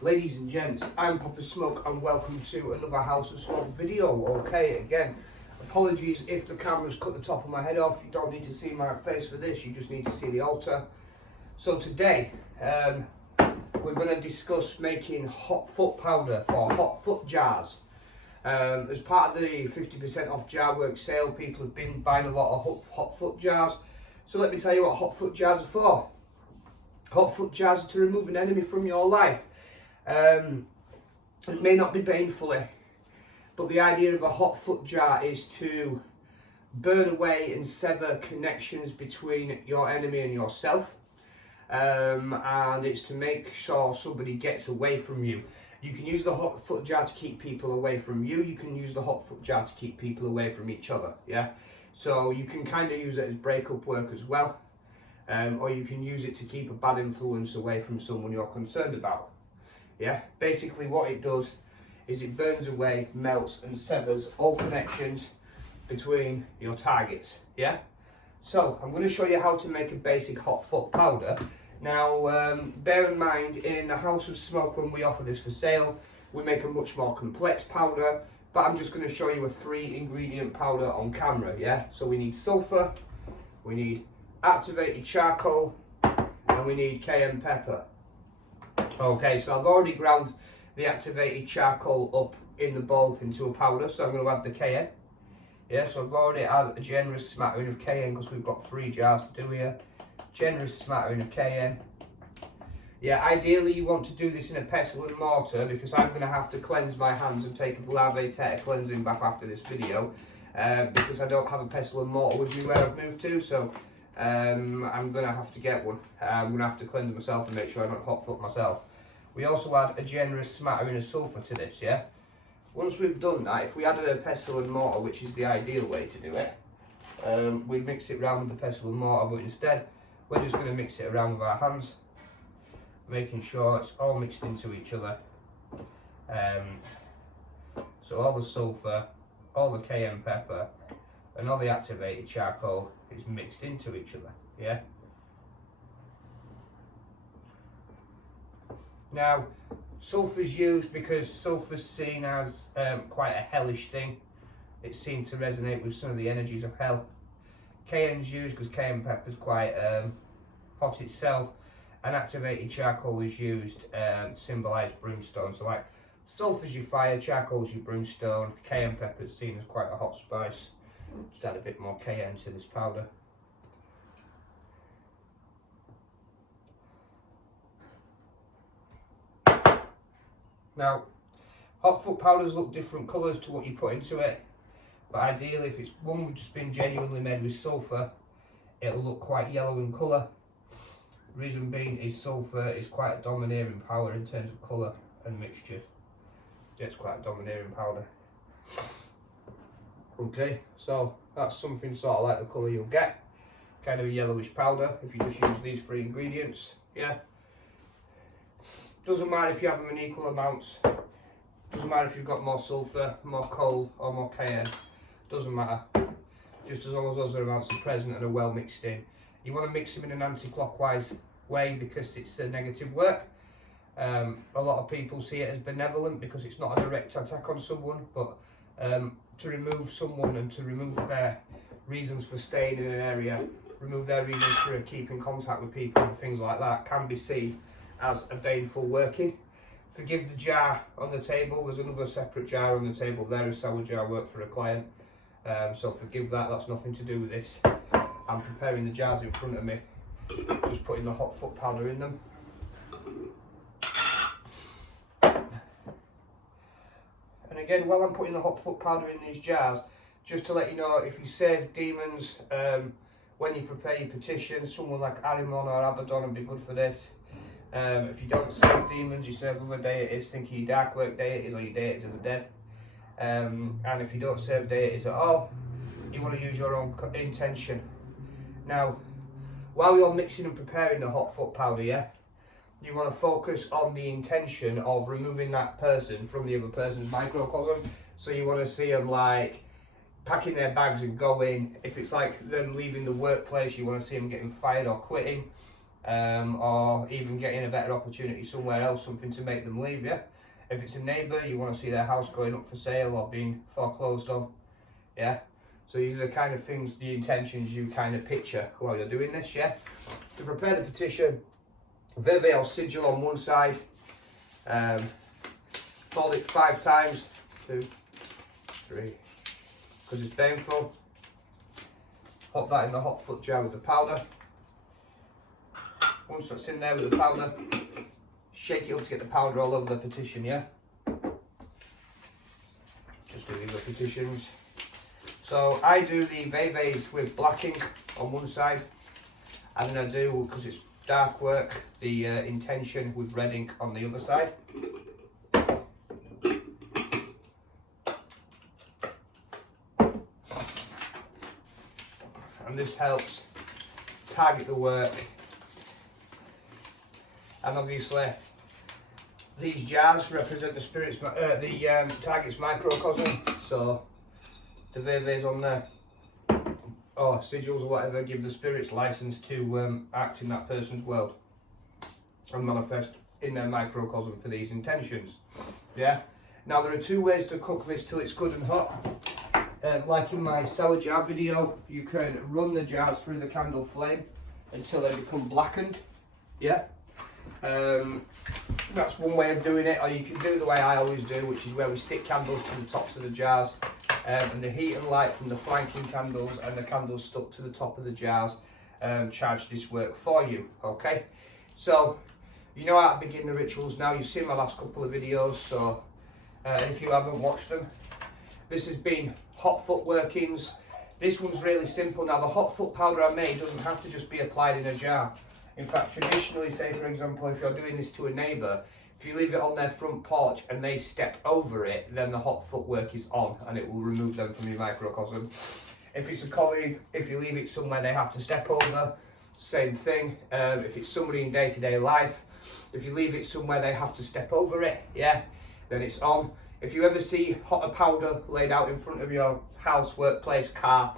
Ladies and gents, I'm Papa Smoke and welcome to another House of Smoke video. Okay, again, apologies if the camera's cut the top of my head off. You don't need to see my face for this, you just need to see the altar. So today, we're going to discuss making hot foot powder for hot foot jars. As part of the 50% off jar work sale, people have been buying a lot of hot foot jars. So let me tell you what hot foot jars are for. Hot foot jars are to remove an enemy from your life. It may not be painfully, but the idea of a hot foot jar is to burn away and sever connections between your enemy and yourself, and it's to make sure somebody gets away from you. You can use the hot foot jar to keep people away from you. You can use the hot foot jar to keep people away from each other. Yeah, so you can kind of use it as breakup work as well, or you can use it to keep a bad influence away from someone you're concerned about. Yeah, basically what it does is it burns away, melts and severs all connections between your targets. Yeah, so I'm going to show you how to make a basic hot foot powder. Now bear in mind, in the House of Smoke, when we offer this for sale, we make a much more complex powder, but I'm just going to show you a 3-ingredient powder on camera. Yeah, so we need sulfur, we need activated charcoal, and we need cayenne pepper. Okay, so I've already ground the activated charcoal up in the bowl into a powder, so I'm going to add the cayenne. Yeah, so I've already added a generous smattering of cayenne because we've got 3 jars to do here. Generous smattering of cayenne. Yeah, ideally you want to do this in a pestle and mortar because I'm going to have to cleanse my hands and take a Lave Teta cleansing bath after this video, because I don't have a pestle and mortar with me where I've moved to, so I'm going to have to get one. I'm going to have to cleanse myself and make sure I don't hot foot myself. We also add a generous smattering of sulphur to this, yeah? Once we've done that, if we added a pestle and mortar, which is the ideal way to do it, we'd mix it around with the pestle and mortar, but instead we're just going to mix it around with our hands, making sure it's all mixed into each other. So all the sulphur, all the cayenne pepper, and all the activated charcoal is mixed into each other, yeah? Now, sulphur's used because sulphur's seen as quite a hellish thing. It's seen to resonate with some of the energies of hell. Cayenne's used because cayenne pepper's quite hot itself, and activated charcoal is used to symbolise brimstone. So like, sulphur's your fire, charcoal's your brimstone, cayenne pepper's seen as quite a hot spice. Just add a bit more cayenne to this powder. Now, hot foot powders look different colours to what you put into it, but ideally if it's one which has been genuinely made with sulphur, it'll look quite yellow in colour. Reason being is sulphur is quite a domineering power in terms of colour and mixtures. It's quite a domineering powder. Okay, so that's something sort of like the colour you'll get. Kind of a yellowish powder if you just use these 3 ingredients, yeah. Doesn't matter if you have them in equal amounts. Doesn't matter if you've got more sulphur, more coal or more cayenne. Doesn't matter. Just as long as those amounts are present and are well mixed in. You want to mix them in an anti-clockwise way because it's a negative work. A lot of people see it as benevolent because it's not a direct attack on someone, but to remove someone and to remove their reasons for staying in an area, remove their reasons for keeping contact with people and things like that can be seen as a baneful working. Forgive the jar on the table. There's another separate jar on the table there, a sour jar work for a client. So forgive that, that's nothing to do with this. I'm preparing the jars in front of me, just putting the hot foot powder in them. And again, while I'm putting the hot foot powder in these jars, just to let you know, if you save demons when you prepare your petition, someone like Ahriman or Abaddon would be good for this. If you don't serve demons, you serve other deities, think of your dark work deities or your deities of the dead. And if you don't serve deities at all, you want to use your own intention. Now, while you're mixing and preparing the hot foot powder, yeah, you want to focus on the intention of removing that person from the other person's microcosm. So you want to see them like packing their bags and going. If it's like them leaving the workplace, you want to see them getting fired or quitting. or even getting a better opportunity somewhere else, something to make them leave you. If it's a neighbour, you want to see their house going up for sale or being foreclosed on. Yeah. So these are the kind of things, the intentions you kind of picture while you're doing this, yeah? To prepare the petition, veve or sigil on one side, fold it 5 times, 2, 3, because it's painful. Pop that in the hot foot jar with the powder. Once that's in there with the powder, shake it up to get the powder all over the petition, yeah? Just do these petitions. So I do the veves with black ink on one side, and then I do, because it's dark work, the intention with red ink on the other side. And this helps target the work. And obviously these jars represent the spirit's, target's microcosm, so the veves on there, or sigils or whatever, give the spirits license to act in that person's world and manifest in their microcosm for these intentions. Yeah. Now there are 2 ways to cook this till it's good and hot. Like in my sour jar video, you can run the jars through the candle flame until they become blackened. Yeah. That's one way of doing it, or you can do the way I always do, which is where we stick candles to the tops of the jars, and the heat and light from the flanking candles and the candles stuck to the top of the jars charge this work for you. Okay, so you know how to begin the rituals now. You've seen my last couple of videos, so if you haven't watched them, this has been hot foot workings. This one's really simple. Now the hot foot powder I made doesn't have to just be applied in a jar. In fact, traditionally, say for example, if you're doing this to a neighbour, if you leave it on their front porch and they step over it, then the hot foot work is on and it will remove them from your microcosm. If it's a colleague, if you leave it somewhere they have to step over, same thing. If it's somebody in day-to-day life, if you leave it somewhere they have to step over it, yeah, then it's on. If you ever see hotter powder laid out in front of your house, workplace, car,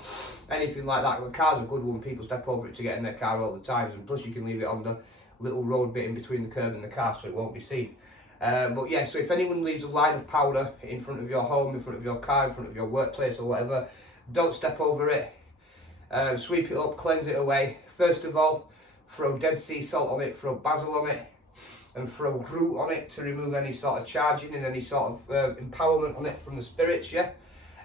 anything like that, the car's a good one, people step over it to get in their car all the time, and plus you can leave it on the little road bit in between the curb and the car so it won't be seen. But yeah, so if anyone leaves a line of powder in front of your home, in front of your car, in front of your workplace or whatever, don't step over it. Sweep it up, cleanse it away. First of all, throw Dead Sea salt on it, throw basil on it, and throw root on it to remove any sort of charging and any sort of empowerment on it from the spirits, yeah?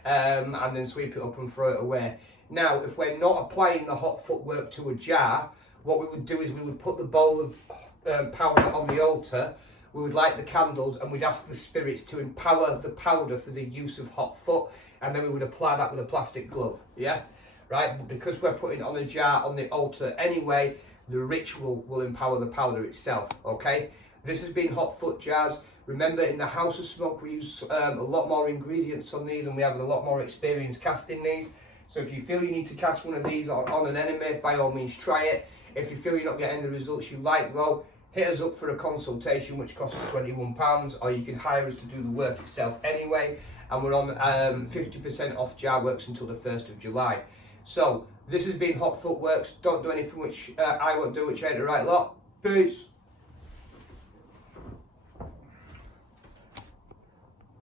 And then sweep it up and throw it away. Now, if we're not applying the hot footwork to a jar, what we would do is we would put the bowl of powder on the altar, we would light the candles, and we'd ask the spirits to empower the powder for the use of hot foot, and then we would apply that with a plastic glove, yeah? Right, but because we're putting it on a jar on the altar anyway, the ritual will empower the powder itself, okay? This has been hot foot jars. Remember, in the House of Smoke, we use a lot more ingredients on these, and we have a lot more experience casting these. So if you feel you need to cast one of these on an enemy, by all means try it. If you feel you're not getting the results you like though, hit us up for a consultation, which costs £21, or you can hire us to do the work itself anyway. And we're on 50% off jar works until the 1st of July. So this has been Hot Foot Works. Don't do anything which I won't do, which ain't the right lot. Peace.